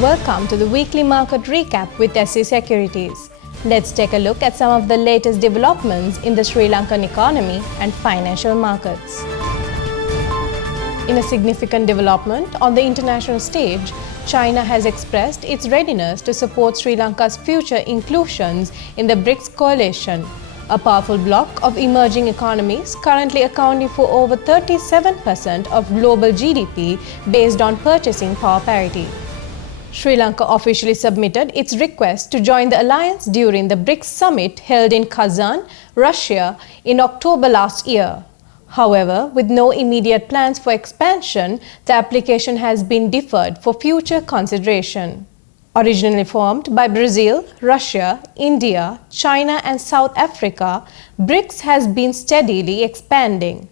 Welcome to the weekly market recap with SC Securities. Let's take a look at some of the latest developments in the Sri Lankan economy and financial markets. In a significant development on the international stage, China has expressed its readiness to support Sri Lanka's future inclusions in the BRICS coalition, a powerful bloc of emerging economies currently accounting for over 37% of global GDP based on purchasing power parity. Sri Lanka officially submitted its request to join the alliance during the BRICS summit held in Kazan, Russia, in October last year. However, with no immediate plans for expansion, the application has been deferred for future consideration. Originally formed by Brazil, Russia, India, China and South Africa, BRICS has been steadily expanding.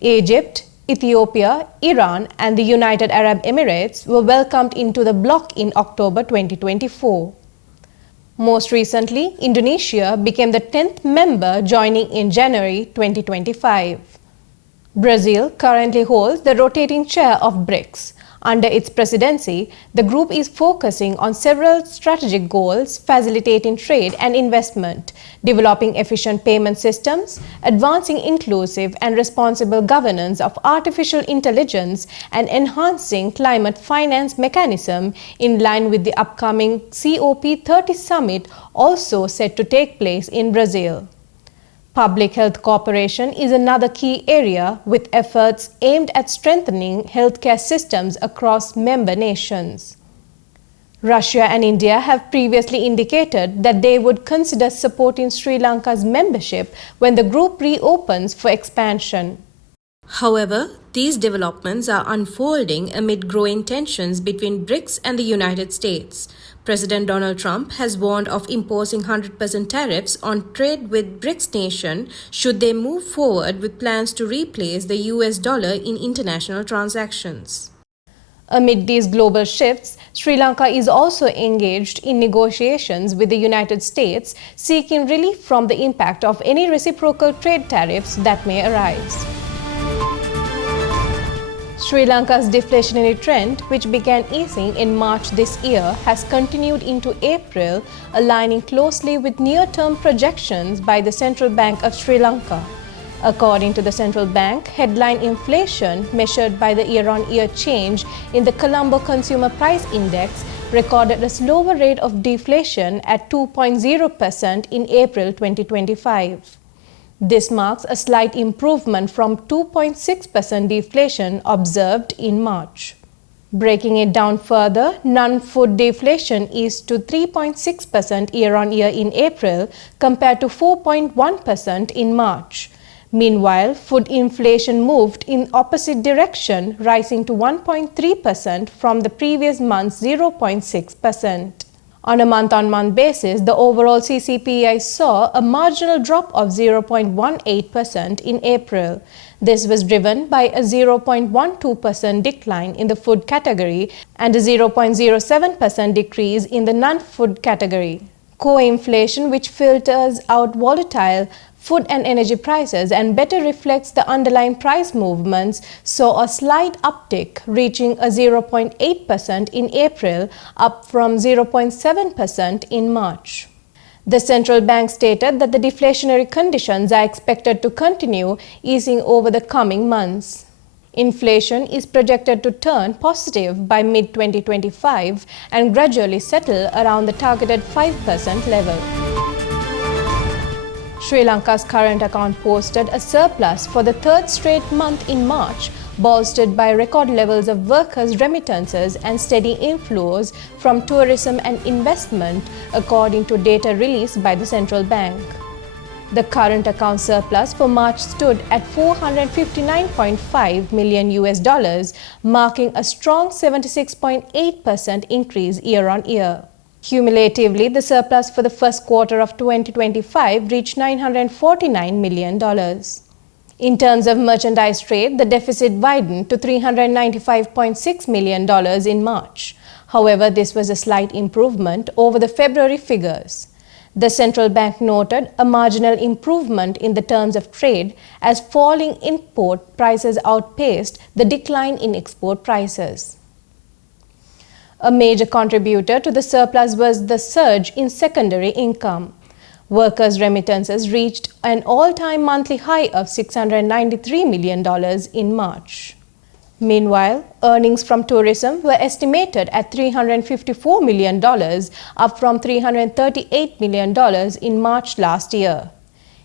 Egypt, Ethiopia, Iran and the United Arab Emirates were welcomed into the bloc in October 2024. Most recently, Indonesia became the 10th member, joining in January 2025. Brazil currently holds the rotating chair of BRICS. Under its presidency, the group is focusing on several strategic goals, facilitating trade and investment, developing efficient payment systems, advancing inclusive and responsible governance of artificial intelligence, and enhancing climate finance mechanism in line with the upcoming COP30 summit, also set to take place in Brazil. Public health cooperation is another key area, with efforts aimed at strengthening healthcare systems across member nations. Russia and India have previously indicated that they would consider supporting Sri Lanka's membership when the group reopens for expansion. However, these developments are unfolding amid growing tensions between BRICS and the United States. President Donald Trump has warned of imposing 100% tariffs on trade with BRICS nations should they move forward with plans to replace the US dollar in international transactions. Amid these global shifts, Sri Lanka is also engaged in negotiations with the United States, seeking relief from the impact of any reciprocal trade tariffs that may arise. Sri Lanka's deflationary trend, which began easing in March this year, has continued into April, aligning closely with near-term projections by the Central Bank of Sri Lanka. According to the central bank, headline inflation, measured by the year-on-year change in the Colombo Consumer Price Index, recorded a slower rate of deflation at 2.0% in April 2025. This marks a slight improvement from 2.6% deflation observed in March. Breaking it down further, non-food deflation eased to 3.6% year-on-year in April compared to 4.1% in March. Meanwhile, food inflation moved in opposite direction, rising to 1.3% from the previous month's 0.6%. On a month-on-month basis, the overall CCPI saw a marginal drop of 0.18% in April. This was driven by a 0.12% decline in the food category and a 0.07% decrease in the non-food category. Core inflation, which filters out volatile food and energy prices and better reflects the underlying price movements, saw a slight uptick, reaching a 0.8% in April, up from 0.7% in March. The central bank stated that the deflationary conditions are expected to continue easing over the coming months. Inflation is projected to turn positive by mid-2025 and gradually settle around the targeted 5% level. Sri Lanka's current account posted a surplus for the third straight month in March, bolstered by record levels of workers' remittances and steady inflows from tourism and investment, according to data released by the central bank. The current account surplus for March stood at $459.5 million, marking a strong 76.8% increase year-on-year. Cumulatively, the surplus for the first quarter of 2025 reached $949 million. In terms of merchandise trade, the deficit widened to $395.6 million in March. However, this was a slight improvement over the February figures. The central bank noted a marginal improvement in the terms of trade as falling import prices outpaced the decline in export prices. A major contributor to the surplus was the surge in secondary income. Workers' remittances reached an all-time monthly high of $693 million in March. Meanwhile, earnings from tourism were estimated at $354 million, up from $338 million in March last year.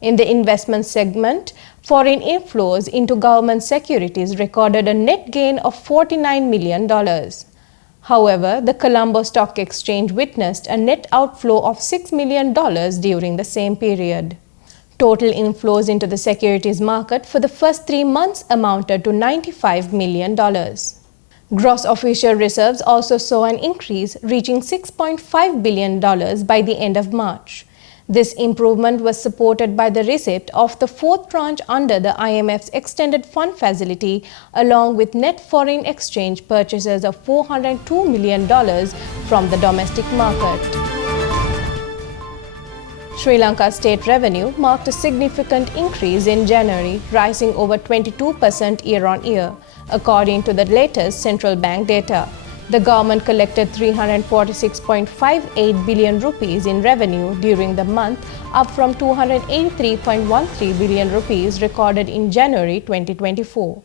In the investment segment, foreign inflows into government securities recorded a net gain of $49 million. However, the Colombo Stock Exchange witnessed a net outflow of $6 million during the same period. Total inflows into the securities market for the first 3 months amounted to $95 million. Gross official reserves also saw an increase, reaching $6.5 billion by the end of March. This improvement was supported by the receipt of the 4th tranche under the IMF's Extended Fund Facility, along with net foreign exchange purchases of $402 million from the domestic market. Sri Lanka's state revenue marked a significant increase in January, rising over 22% year-on-year, according to the latest central bank data. The government collected 346.58 billion rupees in revenue during the month, up from 283.13 billion rupees recorded in January 2024.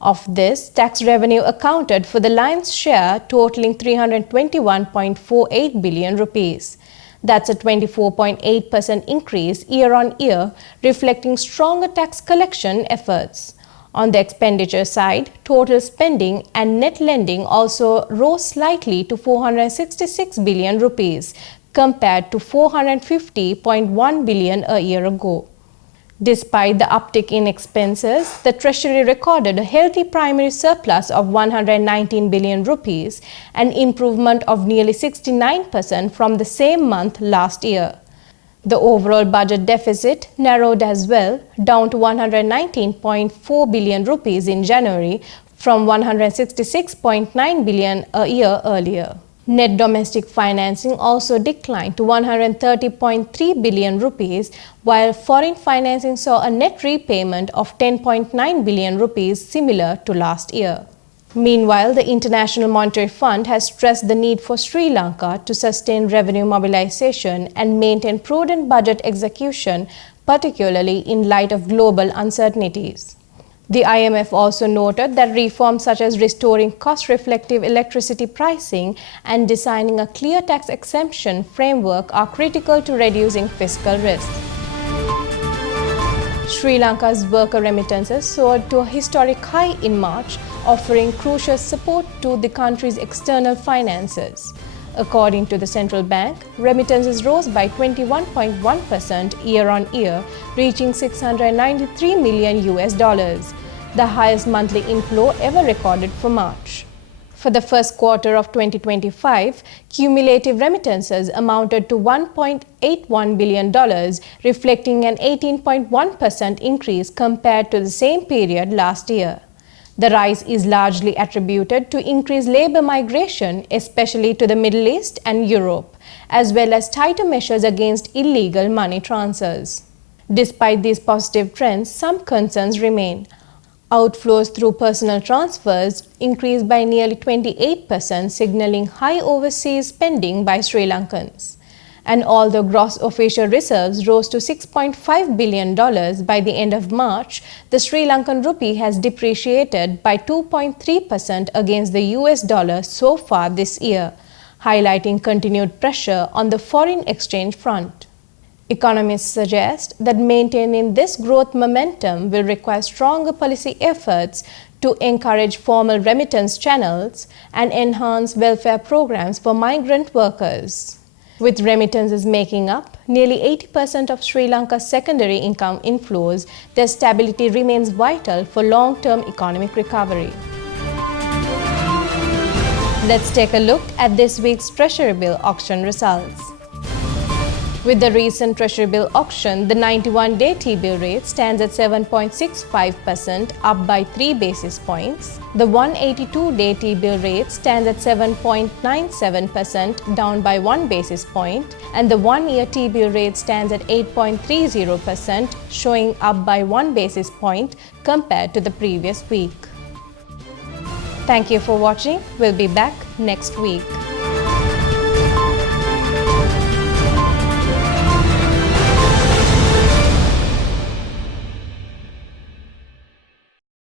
Of this, tax revenue accounted for the lion's share, totaling 321.48 billion rupees. That's a 24.8% increase year-on-year, reflecting stronger tax collection efforts. On the expenditure side, total spending and net lending also rose slightly to 466 billion rupees, compared to 450.1 billion a year ago. Despite the uptick in expenses, the Treasury recorded a healthy primary surplus of 119 billion rupees, an improvement of nearly 69% from the same month last year. The overall budget deficit narrowed as well, down to 119.4 billion rupees in January from 166.9 billion a year earlier. Net domestic financing also declined to 130.3 billion rupees, while foreign financing saw a net repayment of 10.9 billion rupees, similar to last year. Meanwhile, the International Monetary Fund has stressed the need for Sri Lanka to sustain revenue mobilization and maintain prudent budget execution, particularly in light of global uncertainties. The IMF also noted that reforms such as restoring cost-reflective electricity pricing and designing a clear tax exemption framework are critical to reducing fiscal risk. Sri Lanka's worker remittances soared to a historic high in March, offering crucial support to the country's external finances. According to the central bank, remittances rose by 21.1% year-on-year, reaching $693 million, the highest monthly inflow ever recorded for March. For the first quarter of 2025, cumulative remittances amounted to $1.81 billion, reflecting an 18.1% increase compared to the same period last year. The rise is largely attributed to increased labor migration, especially to the Middle East and Europe, as well as tighter measures against illegal money transfers. Despite these positive trends, some concerns remain. Outflows through personal transfers increased by nearly 28%, signaling high overseas spending by Sri Lankans. And although gross official reserves rose to $6.5 billion by the end of March, the Sri Lankan rupee has depreciated by 2.3% against the US dollar so far this year, highlighting continued pressure on the foreign exchange front. Economists suggest that maintaining this growth momentum will require stronger policy efforts to encourage formal remittance channels and enhance welfare programs for migrant workers. With remittances making up nearly 80% of Sri Lanka's secondary income inflows, their stability remains vital for long-term economic recovery. Let's take a look at this week's Treasury-bill auction results. With the recent Treasury-bill auction, the 91-day T-bill rate stands at 7.65%, up by 3 basis points. The 182-day T-bill rate stands at 7.97%, down by 1 basis point, and the 1-year T-bill rate stands at 8.30%, showing up by 1 basis point compared to the previous week. Thank you for watching. We'll be back next week.